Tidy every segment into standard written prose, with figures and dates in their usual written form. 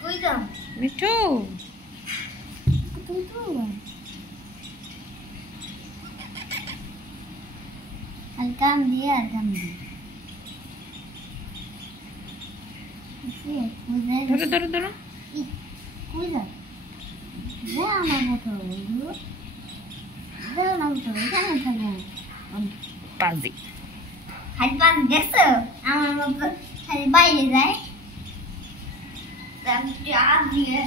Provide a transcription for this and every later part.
কই যাও মিঠু তুই তো কাম দিয়ে আর কাম দিয়ে ধরো ধরো ধরো কই যাও যা আমার মতো যাও না তো এখানে থাকো পাজি খালি পান দেখছো আমার মতো খালি বাইরে যায় আগ দিয়ে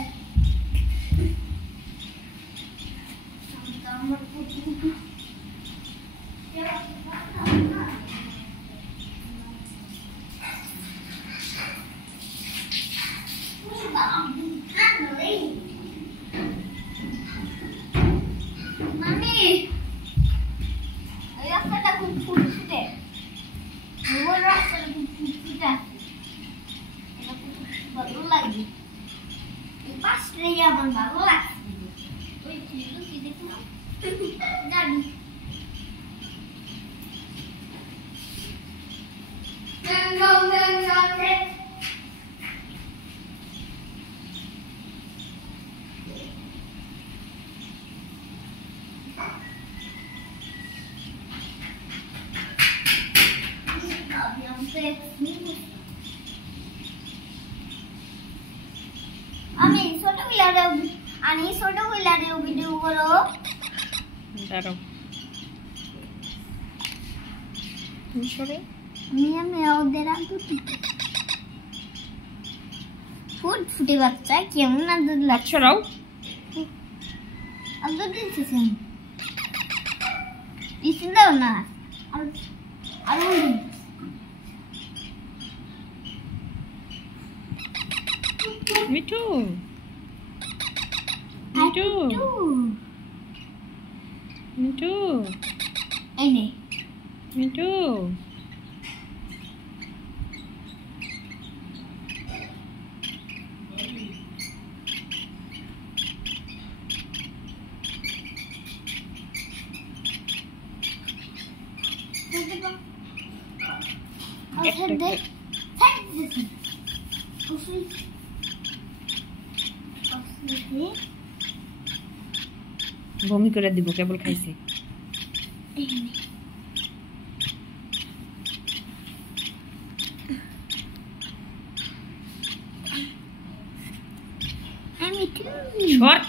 Mami, এই রাস্তাটা খুব ফুটফুটে ওই রাস্তাটা খুব ফুটফুটে এটা খুব ভালো লাগে এই পাশটাই আমার ভালো লাগছে ওই চিজু কি দেখো জানি আমি ছোট বিলারে ভিডিও করো দাঁড়াও সরে আমি ওদের ফুটে বাচ্চা কেমন আদর লাগছে সরাও আদর দিতেছেন দিচ্ছেন দাও না আর মিঠু মিঠু মিঠু এই নে মিঠু বমি করে দিব কেবল খাইছে আমি সর